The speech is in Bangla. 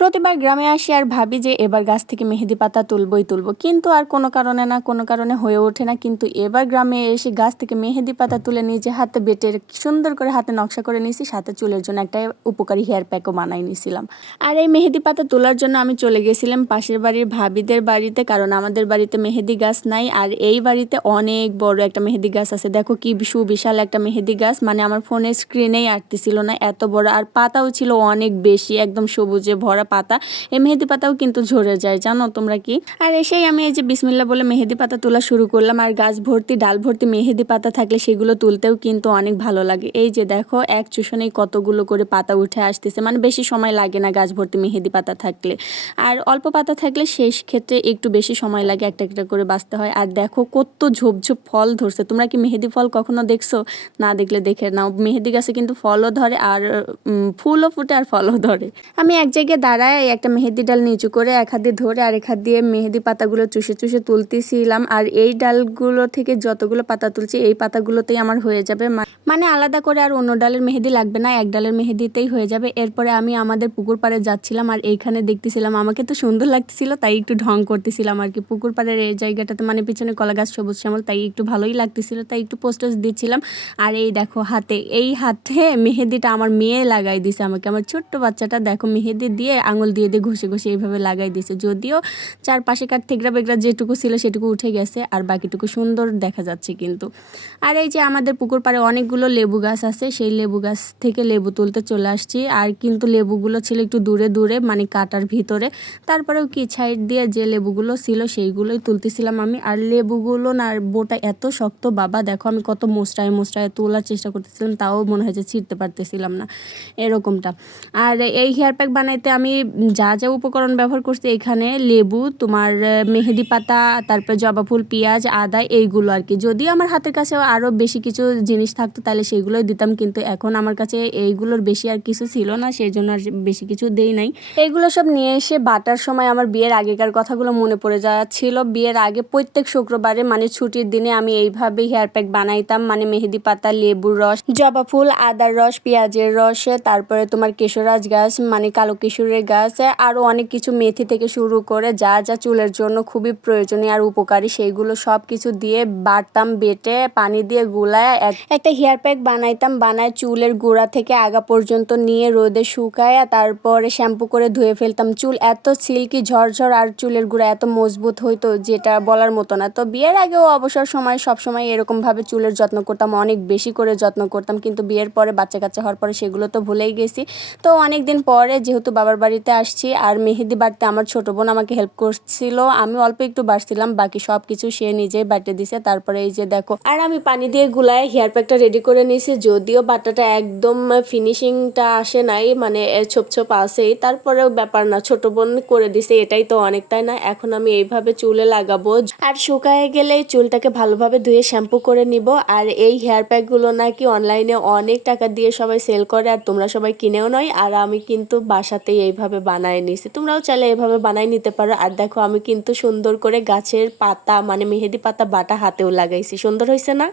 প্রতিবার গ্রামে আসি আর ভাবি যে এবার গাছ থেকে মেহেদি পাতা তুলবই তুলবো। কিন্তু আর কোনো কারণে না, কোনো কারণে হয়ে ওঠে না। কিন্তু এবার গ্রামে এসে গাছ থেকে মেহেদি পাতা তুলে নিজে হাতে বেটে সুন্দর করে হাতে নকশা করে নিয়েছি, সাথে চুলের জন্য একটা উপকারী হেয়ার প্যাকও বানাই নিয়েছিলাম। আর এই মেহেদি পাতা তোলার জন্য আমি চলে গেছিলাম পাশের বাড়ির ভাবিদের বাড়িতে, কারণ আমাদের বাড়িতে মেহেদি গাছ নাই। আর এই বাড়িতে অনেক বড় একটা মেহেদি গাছ আছে। দেখো কি সুবিশাল একটা মেহেদি গাছ। মানে আমার ফোনের স্ক্রিনেই আটতেছিল না, এত বড়। আর পাতাও ছিল অনেক বেশি, একদম সবুজে ভরা পাতা, এই মেহেদি পাতাও কিন্তু ঝরে যায়, জানো তোমরা কি? আর এসেই আমি এই যে বিসমিল্লা বলে মেহেদি পাতা তোলা শুরু করলাম, আর গাছ ভর্তি, ডাল ভর্তি মেহেদি পাতা থাকলে সেগুলো তুলতেও কিন্তু অনেক ভালো লাগে। এই যে দেখো, এক চুষণেই কতগুলো করে পাতা উঠে আসতেছে মানে বেশি সময় লাগে না গাছ ভর্তি মেহেদি পাতা থাকলে। আর অল্প পাতা থাকলে শেষ ক্ষেত্রে একটু বেশি সময় লাগে একটা একটা করে বাঁচতে হয়। আর দেখো, কত ঝোপঝোপ ফল ধরছে, তোমরা কি মেহেদি ফল কখনো দেখছ? না দেখলে দেখে নাও, মেহেদি গাছে কিন্তু ফলও ধরে, আর ফুলও ফুটে আর ফলও ধরে। আমি এক জায়গায় দাঁড়ায় একটা মেহেদি ডাল নিচু করে এক হাত দিয়ে ধরে আরেক হাত দিয়ে মেহেদি পাতাগুলো চুষে চুষে তুলতেছিলাম। আর এই ডালগুলো থেকে যতগুলো পাতা তুলছি, এই পাতাগুলোতেই আমার হয়ে যাবে। মানে আলাদা করে আর অন্য ডালের মেহেদি লাগবে না, এক ডালের মেহেদিতেই হয়ে যাবে। এরপরে আমি আমাদের পুকুর পাড়ে যাচ্ছিলাম আর এইখানে দেখতেছিলাম, আমাকে তো সুন্দর লাগতেছিল, তাই একটু ঢং করতেছিলাম আর কি। পুকুর পাড়ের এই জায়গাটাতে মানে পিছনে কলা গাছ, সবুজ শ্যামল, তাই একটু ভালোই লাগতেছিল, তাই একটু পোস্টার্স দিচ্ছিলাম। আর এই দেখো হাতে, এই হাতে মেহেদিটা আমার মেয়ে লাগাই দিছে আমাকে। আমার ছোট্ট বাচ্চাটা দেখো মেহেদি দিয়ে আঙুল দিয়ে দিয়ে ঘষে ঘষে এইভাবে লাগাই দিয়েছে যদিও চারপাশে কার থেগড়া বেগরা যেটুকু ছিল সেটুকু উঠে গেছে, আর বাকিটুকু সুন্দর দেখা যাচ্ছে কিন্তু। আর এই যে আমাদের পুকুর পাড়ে অনেকগুলো লেবু গাছ আছে, সেই লেবু গাছ থেকে লেবু তুলতে চলে আসছি। আর কিন্তু লেবুগুলো ছিল একটু দূরে দূরে মানে কাটার ভিতরে। তারপরেও কি সাইড দিয়ে যে লেবুগুলো ছিল সেইগুলোই তুলতেছিলাম আমি। আর লেবুগুলো না বোটা এত শক্ত, বাবা দেখো আমি কত মোচড়ায় মোচড়ায় তোলার চেষ্টা করতেছিলাম, তাও মনে হয় যে ছিঁড়তে পারতেছিলাম না, এরকমটা। আর এই হেয়ার প্যাক বানাইতে আমি যা যা উপকরণ ব্যবহার করছি, এখানে লেবু, তোমার মেহেদি পাতা, তারপর জবা ফুল, পেঁয়াজ, আদা, এইগুলো আর কি। যদিও আমার হাতের কাছে আরও বেশি কিছু জিনিস থাকতো, তাহলে সেগুলোই দিতাম, কিন্তু এখন আমার কাছে এইগুলোর বেশি আর কিছু ছিল না সেই জন্য আর বেশি কিছু দেই নাই। এইগুলো সব নিয়ে এসে বাটার সময় আমার বিয়ের আগেকার কথাগুলো মনে পড়ে যাচ্ছিল। বিয়ের আগে প্রত্যেক শুক্রবারে মানে ছুটির দিনে আমি এইভাবে হেয়ার প্যাক বানাইতাম মানে মেহেদি পাতা, লেবুর রস, জবা ফুল, আদার রস, পেঁয়াজের রস, তারপরে তোমার কেশরাজ গাছ মানে কালো কিশোরের গাছ। আরও অনেক কিছু মেথি থেকে শুরু করে যা যা চুলের জন্য খুবই প্রয়োজনীয় আর উপকারী, সেইগুলো সব কিছু দিয়ে বাটতাম, বেটে, পানি দিয়ে গুলায় একটা হেয়ার প্যাক বানাইতাম, বানায় চুলের গোড়া থেকে আগা পর্যন্ত নিয়ে রোদে শুকায় তারপরে শ্যাম্পু করে ধুয়ে ফেলতাম। চুল এত সিল্কি ঝরঝর আর চুলের গোড়া এত মজবুত হইতো যেটা বলার মতো না। তো বিয়ের আগেও অবসর সময় সব সময় এরকমভাবে চুলের যত্ন করতাম, অনেক বেশি করে যত্ন করতাম। কিন্তু বিয়ের পরে বাচ্চা কাচ্চা হওয়ার পরে সেগুলো তো ভুলেই গেছি। তো অনেক দিন পরে যেহেতু বাবার বাড়িতে আসছি আর মেহেদি বাড়তে আমার ছোট বোন আমাকে হেল্প করছিল। আমি অল্প একটু বাড়ছিলাম, বাকি সব কিছু সে নিজেই বাটে দিছে। তারপরে এই যে দেখো, আর আমি পানি দিয়ে গুলায় হেয়ার প্যাকটা রেডি করে নিয়েছি, যদিও বাটাটা একদম ফিনিশিংটা আসে নাই মানে ছোপ ছোপ আসেই তারপরেও ব্যাপার না, ছোট বোন করে দিছে, এটাই তো অনেক, তাই না? এখন আমি এইভাবে চুলে লাগাবো। আর শুকায় গেলে চুলটাকে ভালোভাবে ধুয়ে শ্যাম্পু করে নিব। আর এই হেয়ার প্যাকগুলো নাকি অনলাইনে অনেক টাকা দিয়ে সবাই সেল করে, আর তোমরা সবাই কিনেও নয়। আর আমি কিন্তু বাসাতেই এইভাবে বানায় নিছি তোমরাও চাইলে এভাবে বানাই নিতে পারো। আর দেখো, আমি কিন্তু সুন্দর করে গাছের পাতা মানে মেহেদি পাতা, বাটা হাতেও লাগাইছি। সুন্দর হয়েছে না?